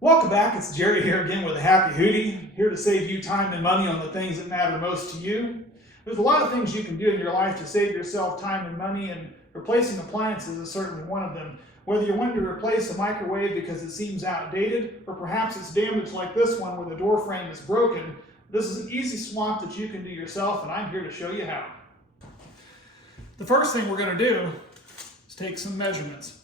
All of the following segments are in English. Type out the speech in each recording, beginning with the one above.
Welcome back, it's Jerry here again with a happy hootie, here to save you time and money on the things that matter most to you. There's a lot of things you can do in your life to save yourself time and money, and replacing appliances is certainly one of them. Whether you're wanting to replace a microwave because it seems outdated, or perhaps it's damaged like this one where the door frame is broken, this is an easy swap that you can do yourself, and I'm here to show you how. The first thing we're going to do is take some measurements.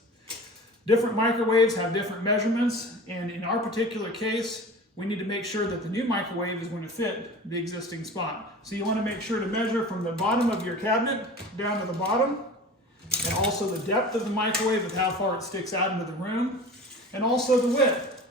Different microwaves have different measurements, and in our particular case, we need to make sure that the new microwave is going to fit the existing spot. So you want to make sure to measure from the bottom of your cabinet down to the bottom, and also the depth of the microwave with how far it sticks out into the room, and also the width.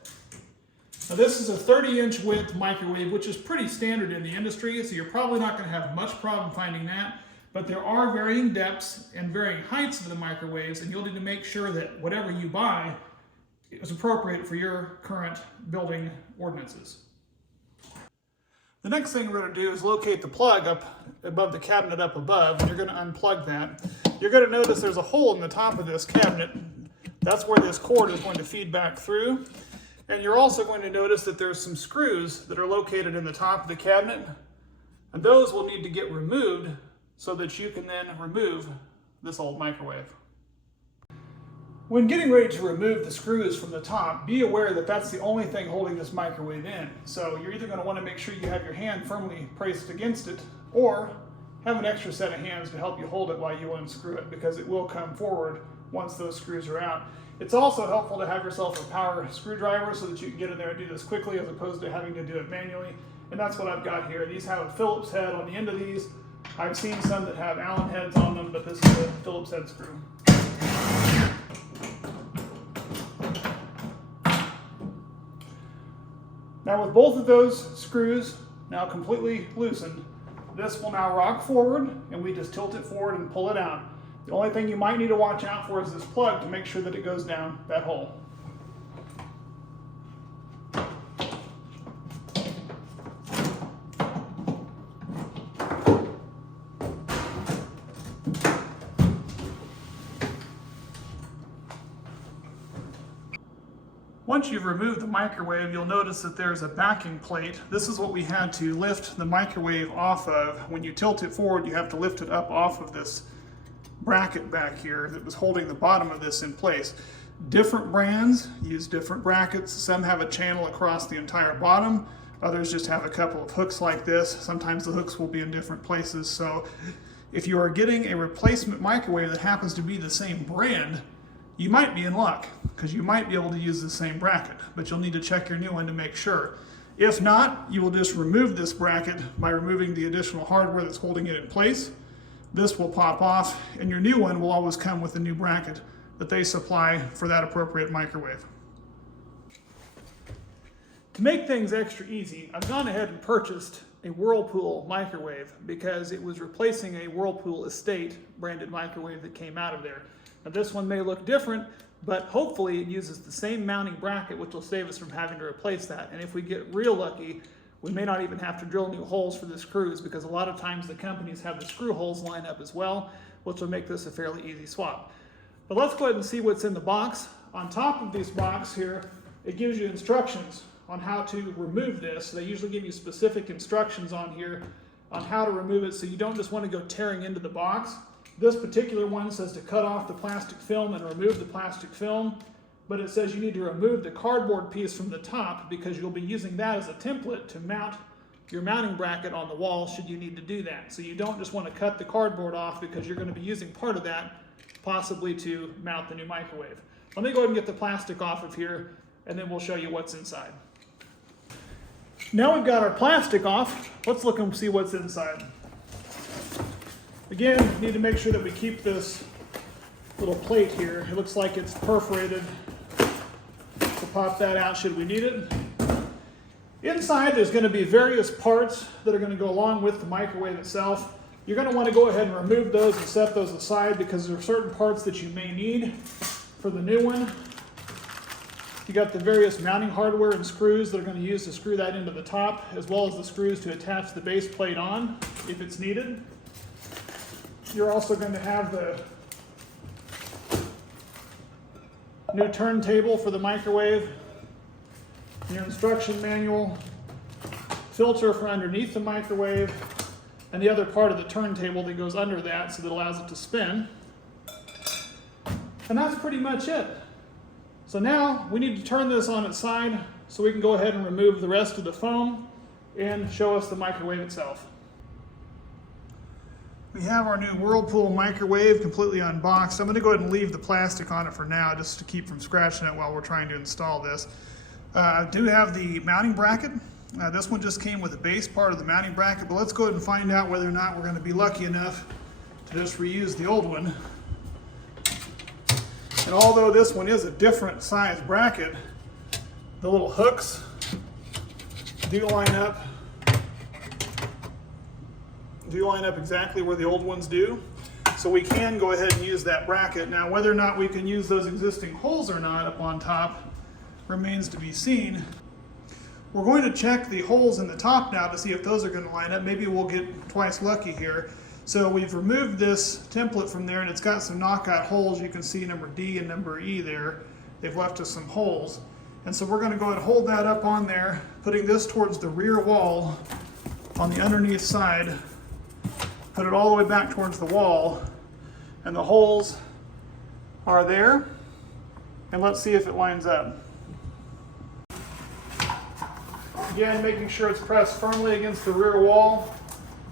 Now this is a 30-inch width microwave, which is pretty standard in the industry, so you're probably not going to have much problem finding that. But there are varying depths and varying heights of the microwaves, and you'll need to make sure that whatever you buy is appropriate for your current building ordinances. The next thing we're going to do is locate the plug up above the cabinet up above, and you're going to unplug that. You're going to notice there's a hole in the top of this cabinet. That's where this cord is going to feed back through. And you're also going to notice that there's some screws that are located in the top of the cabinet, and those will need to get removed so that you can then remove this old microwave. When getting ready to remove the screws from the top, be aware that that's the only thing holding this microwave in. So you're either going to want to make sure you have your hand firmly placed against it, or have an extra set of hands to help you hold it while you unscrew it, because it will come forward once those screws are out. It's also helpful to have yourself a power screwdriver so that you can get in there and do this quickly as opposed to having to do it manually. And that's what I've got here. These have a Phillips head on the end of these. I've seen some that have Allen heads on them, but this is a Phillips head screw. Now with both of those screws now completely loosened, this will now rock forward, and we just tilt it forward and pull it out. The only thing you might need to watch out for is this plug to make sure that it goes down that hole. Once you've removed the microwave, you'll notice that there's a backing plate. This is what we had to lift the microwave off of. When you tilt it forward, you have to lift it up off of this bracket back here that was holding the bottom of this in place. Different brands use different brackets. Some have a channel across the entire bottom. Others just have a couple of hooks like this. Sometimes the hooks will be in different places. So if you are getting a replacement microwave that happens to be the same brand, you might be in luck, because you might be able to use the same bracket, but you'll need to check your new one to make sure. If not, you will just remove this bracket by removing the additional hardware that's holding it in place. This will pop off, and your new one will always come with a new bracket that they supply for that appropriate microwave. To make things extra easy, I've gone ahead and purchased a Whirlpool microwave because it was replacing a Whirlpool Estate branded microwave that came out of there. Now this one may look different, but hopefully it uses the same mounting bracket, which will save us from having to replace that. And if we get real lucky, we may not even have to drill new holes for the screws, because a lot of times the companies have the screw holes line up as well, which will make this a fairly easy swap. But let's go ahead and see what's in the box. On top of this box here, it gives you instructions on how to remove this. They usually give you specific instructions on here on how to remove it, so you don't just want to go tearing into the box. This particular one says to cut off the plastic film and remove the plastic film, but it says you need to remove the cardboard piece from the top because you'll be using that as a template to mount your mounting bracket on the wall should you need to do that. So you don't just want to cut the cardboard off, because you're going to be using part of that possibly to mount the new microwave. Let me go ahead and get the plastic off of here, and then we'll show you what's inside. Now we've got our plastic off, let's look and see what's inside. Again, we need to make sure that we keep this little plate here. It looks like it's perforated. We'll pop that out should we need it. Inside there's going to be various parts that are going to go along with the microwave itself. You're going to want to go ahead and remove those and set those aside, because there are certain parts that you may need for the new one. You got the various mounting hardware and screws that are going to use to screw that into the top, as well as the screws to attach the base plate on if it's needed. You're also going to have the new turntable for the microwave. your instruction manual, filter for underneath the microwave, and the other part of the turntable that goes under that so that allows it to spin. And that's pretty much it. So now we need to turn this on its side so we can go ahead and remove the rest of the foam and show us the microwave itself. We have our new Whirlpool microwave completely unboxed. I'm going to go ahead and leave the plastic on it for now just to keep from scratching it while we're trying to install this. I do have the mounting bracket. This one just came with the base part of the mounting bracket, but let's go ahead and find out whether or not we're going to be lucky enough to just reuse the old one. And although this one is a different size bracket, the little hooks do line up exactly where the old ones do. So we can go ahead and use that bracket. Now, whether or not we can use those existing holes or not up on top remains to be seen. We're going to check the holes in the top now to see if those are going to line up. Maybe we'll get twice lucky here. So we've removed this template from there, and it's got some knockout holes. You can see number D and number E there. They've left us some holes. And so we're going to go ahead and hold that up on there, putting this towards the rear wall on the underneath side. Put it all the way back towards the wall, and the holes are there. And let's see if it lines up. Again, making sure it's pressed firmly against the rear wall.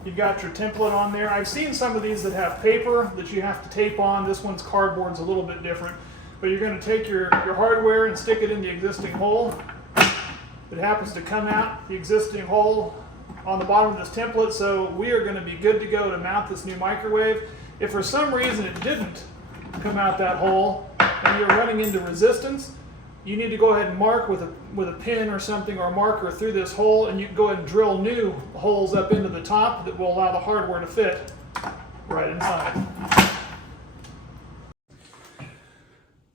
You've got your template on there. I've seen some of these that have paper that you have to tape on. This one's cardboard's a little bit different. But you're going to take your hardware and stick it in the existing hole. It happens to come out the existing hole on the bottom of this template, so we are going to be good to go to mount this new microwave. If for some reason it didn't come out that hole and you're running into resistance, you need to go ahead and mark with a pin or something, or a marker through this hole, and you can go ahead and drill new holes up into the top that will allow the hardware to fit right inside.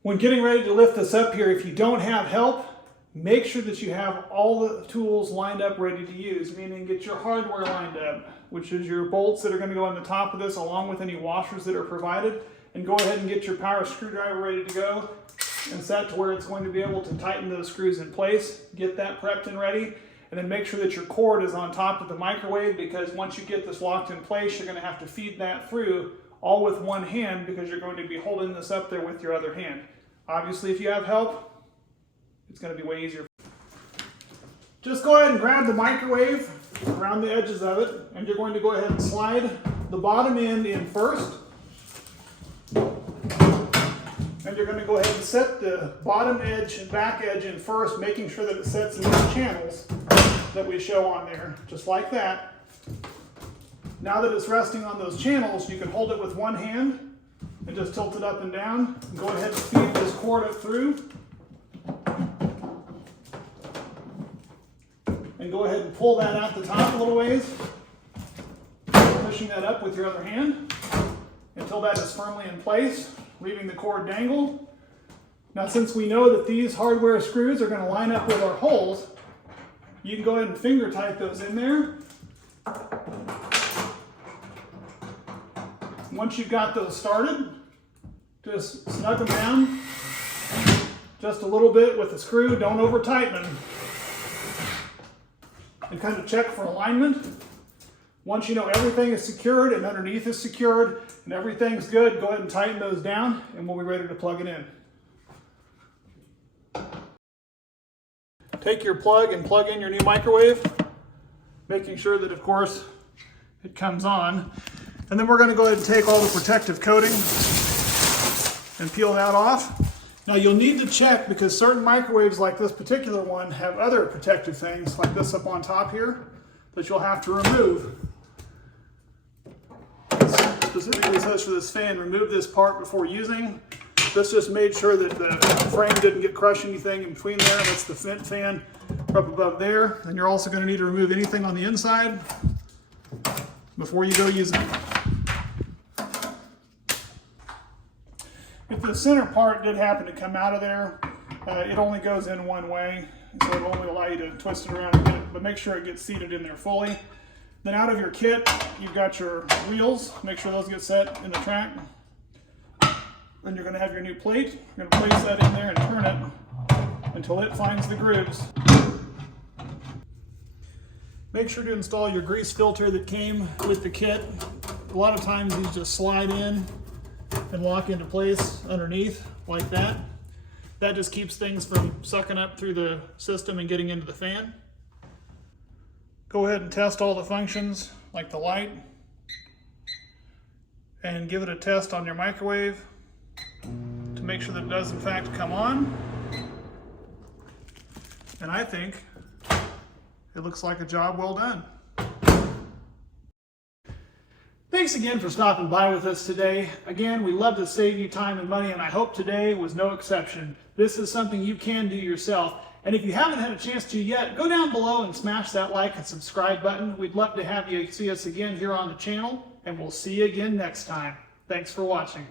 When getting ready to lift this up here, if you don't have help, make sure that you have all the tools lined up ready to use, meaning get your hardware lined up, which is your bolts that are going to go on the top of this along with any washers that are provided, and go ahead and get your power screwdriver ready to go and set to where it's going to be able to tighten those screws in place. Get that prepped and ready, and then make sure that your cord is on top of the microwave, because once you get this locked in place, you're going to have to feed that through all with one hand, because you're going to be holding this up there with your other hand. Obviously, if you have help, it's going to be way easier. Just go ahead and grab the microwave around the edges of it, and you're going to go ahead and slide the bottom end in first. And you're going to go ahead and set the bottom edge and back edge in first, making sure that it sets in those channels that we show on there, just like that. Now that it's resting on those channels, you can hold it with one hand and just tilt it up and down. And go ahead and feed this cord up through. And go ahead and pull that out the top a little ways, pushing that up with your other hand until that is firmly in place, leaving the cord dangle. Now, since we know that these hardware screws are going to line up with our holes, you can go ahead and finger tight those in there. Once you've got those started, just snug them down just a little bit with the screw. Don't over tighten them. And kind of check for alignment. Once you know everything is secured and underneath is secured and everything's good, go ahead and tighten those down, and we'll be ready to plug it in. Take your plug and plug in your new microwave, making sure that, of course, it comes on. And then we're going to go ahead and take all the protective coating and peel that off. Now, you'll need to check, because certain microwaves like this particular one have other protective things like this up on top here that you'll have to remove. Specifically says for this fan, remove this part before using. This just made sure that the frame didn't get crushed anything in between there. That's the vent fan up above there. And you're also going to need to remove anything on the inside before you go using it. If the center part did happen to come out of there, it only goes in one way, so it'll only allow you to twist it around a bit, but make sure it gets seated in there fully. Then out of your kit, you've got your wheels. Make sure those get set in the track. Then you're going to have your new plate. You're going to place that in there and turn it until it finds the grooves. Make sure to install your grease filter that came with the kit. A lot of times these just slide in and lock into place underneath like that. That just keeps things from sucking up through the system and getting into the fan. Go ahead and test all the functions like the light and give it a test on your microwave to make sure that it does in fact come on. And I think it looks like a job well done. Thanks again for stopping by with us today. Again, we love to save you time and money, and I hope today was no exception. This is something you can do yourself. And if you haven't had a chance to yet, go down below and smash that like and subscribe button. We'd love to have you see us again here on the channel, and we'll see you again next time. Thanks for watching.